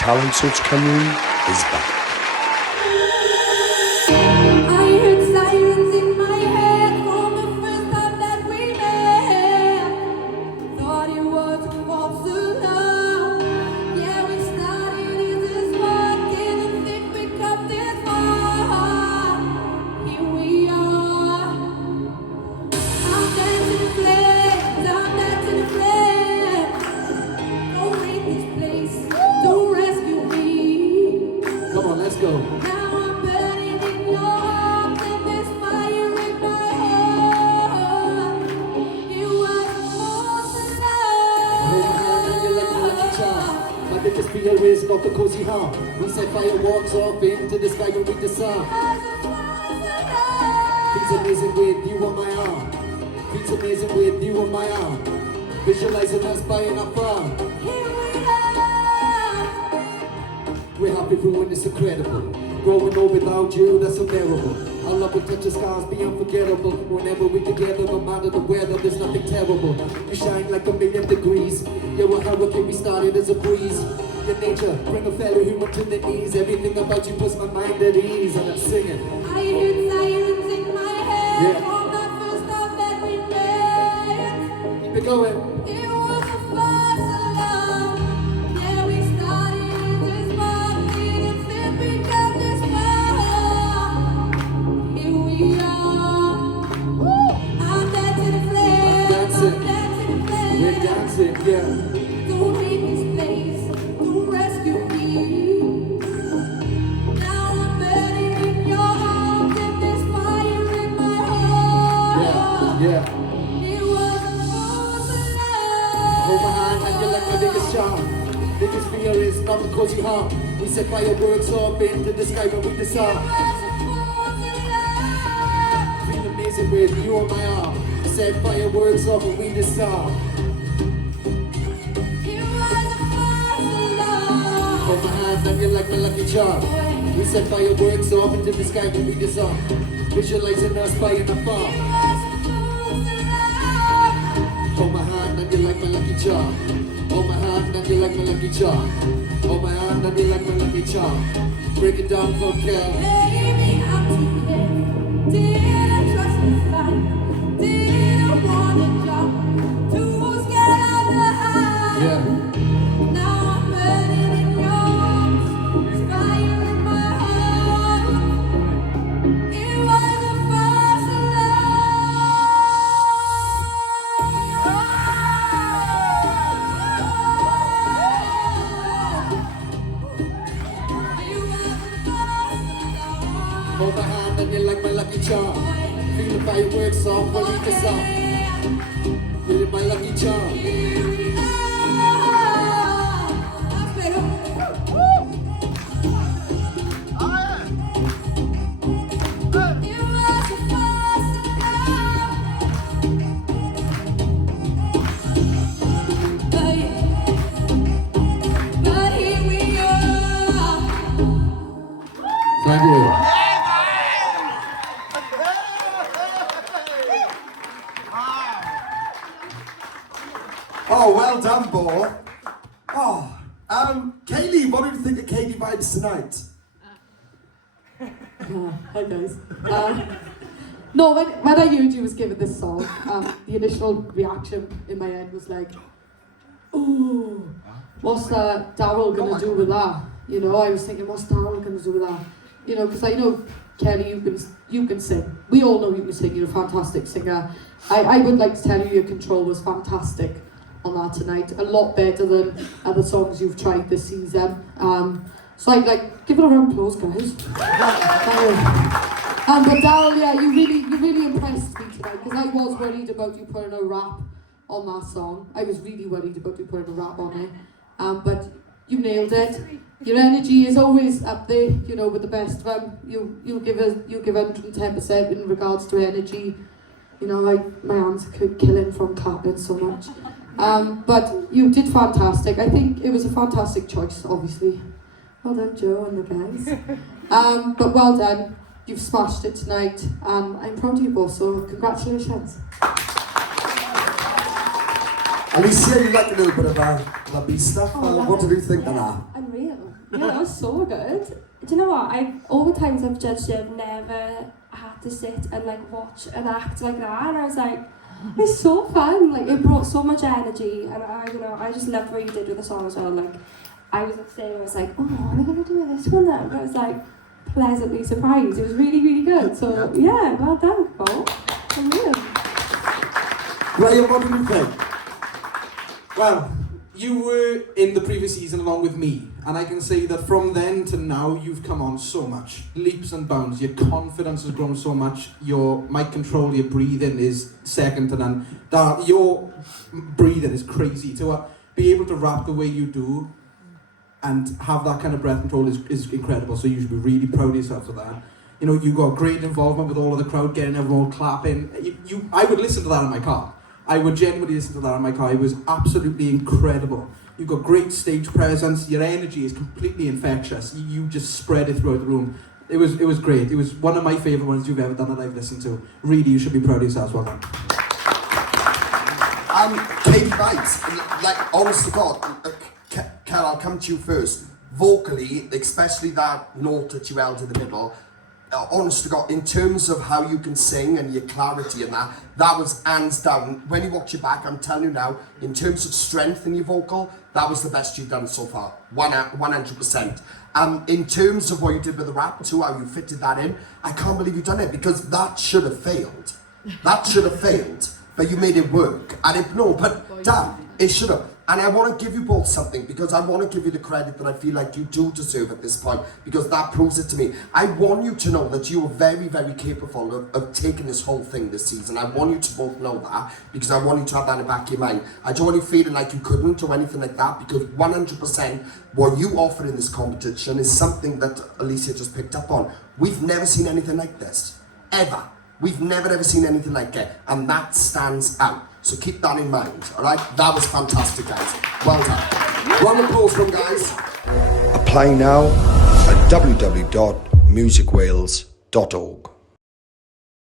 Talent Search Cameroon is back. I heard sirens in my head from the first time that we met. Thought it was a false alarm. Yeah, we started in this one, didn't think we'd come this far. Here we are. I'm dancing in flames, I'm dancing in flames. Don't make this place, don't rescue me. Come on, let's go. Now I'm burning in your arms and there's fire in my heart. You are supposed to My biggest fear is not the cozy heart. We set fireworks up into the sky when we decide. Feels amazing with you on my arm. Feels amazing with you on my arm. Visualizing us flying up far. Here we are. We're happy for when it's incredible. Growing old without you, that's unbearable. Our love will touch the stars, be unforgettable. Whenever we're together, no matter the weather, there's nothing terrible. You shine like 1,000,000 degrees. You're a hurricane, we started as a breeze. Your nature, bring a fellow human to the knees. Everything about you puts my mind at ease. And I'm singing. I heard sirens in my head Yeah. from the first time that we met. Keep it going. It was a false alarm. Yeah, we started in this one, didn't think we'd come this far. Here we are. I'm dancing in flames. dancing. I'm dancing in flames. We're dancing, yeah. Don't hate this place. Don't rescue me. Now I'm burning in your arms and there's fire in my heart. Yeah, yeah. It was a false alarm. Hold my hand and you're like my biggest charm. Biggest fear is not the cozy heart. We set fireworks up into the sky when we decide. Feel amazing with you on my arm. Set fireworks up when we decide. Hold my hand and you're like my lucky charm. We set fireworks up into the sky when we decide. Visualizing us flying afar. Hold my hand and you're like my lucky charm. Hold my hand and you're like my lucky charm. Hold my hand and you're like my lucky charm. Break it down for Kel. Baby, I'm too late. Didn't trust this life. Didn't wanna jump. Too scared of the high. Yeah. Now I'm burning in your arms. There's fire in my heart. It was a false alarm. Hold my hand and you're like my lucky charm. Feel the fireworks off when we decide. You're my lucky charm. Here we are. Áspero. It was a false alarm. But here we are. Thank you. Oh, well done, Bo. Oh, Kaylee, what did you think of Katie Vibes tonight? Hi guys. No, when I heard you was given this song, the initial reaction in my head was like, "Ooh, what's Daryl gonna do with that?" You know, I was thinking, "What's Daryl gonna do with that?" You know, because I know Kelly, you can sing. We all know you can sing. You're a fantastic singer. I would like to tell you your control was fantastic on that tonight. A lot better than other songs you've tried this season. So I'd like give it a round of applause, guys. But Daryl, yeah, you really impressed me tonight because I was worried about you putting a rap on that song. I was really worried about you putting a rap on it. But you nailed it. Your energy is always up there, you know, with the best of them. You give 110% in regards to energy. You know, my hands could killing from clapping so much. But you did fantastic. I think it was a fantastic choice, obviously. Well done, Joe and the guys. But well done. You've smashed it tonight, and I'm proud of you both, so congratulations. Alicia, you like a little bit of the B stuff? What did you think of that? Unreal. Yeah, that was so good. Do you know what? All the times I've judged you, I've never had to sit and like watch an act like that, and I was like, it's so fun. Like it brought so much energy, and I just loved what you did with the song as well. Like I was upstairs, I was like, oh, what are they gonna do with this one then? But I was like pleasantly surprised. It was really, really good. So yeah, well done, Paul. Brilliant. Graham, what did you think? Well, you were in the previous season along with me, and I can say that from then to now you've come on so much, leaps and bounds. Your confidence has grown so much. Your mic control, your breathing is second to none. Your breathing is crazy. To be able to rap the way you do and have that kind of breath control is incredible. So you should be really proud of yourself for that. You know, you got great involvement with all of the crowd, getting everyone clapping. I would listen to that in my car. I would genuinely listen to that in my car. It was absolutely incredible. You've got great stage presence. Your energy is completely infectious. You just spread it throughout the room. It was great. It was one of my favourite ones you've ever done that I've listened to. Really, you should be proud of yourself. Well done. Katie Vibes, like, honest to God, Kat, I'll come to you first. Vocally, especially that note that you held in the middle, honest to God, in terms of how you can sing and your clarity and that was hands down. When you watch it back, I'm telling you now, in terms of strength in your vocal, that was the best you've done so far, 100%. In terms of what you did with the rap too, how you fitted that in, I can't believe you've done it, because that should have failed. That should have failed, but you made it work. But Dan, it should have. And I want to give you both something, because I want to give you the credit that I feel like you do deserve at this point, because that proves it to me. I want you to know that you are very, very capable of taking this whole thing this season. I want you to both know that, because I want you to have that in the back of your mind. I don't want you feeling like you couldn't or anything like that, because 100% what you offer in this competition is something that Alicia just picked up on. We've never seen anything like this, ever. We've never ever seen anything like it, and that stands out. So keep that in mind, all right? That was fantastic, guys. Well done. Round of applause from guys. Apply now at www.musicwales.org.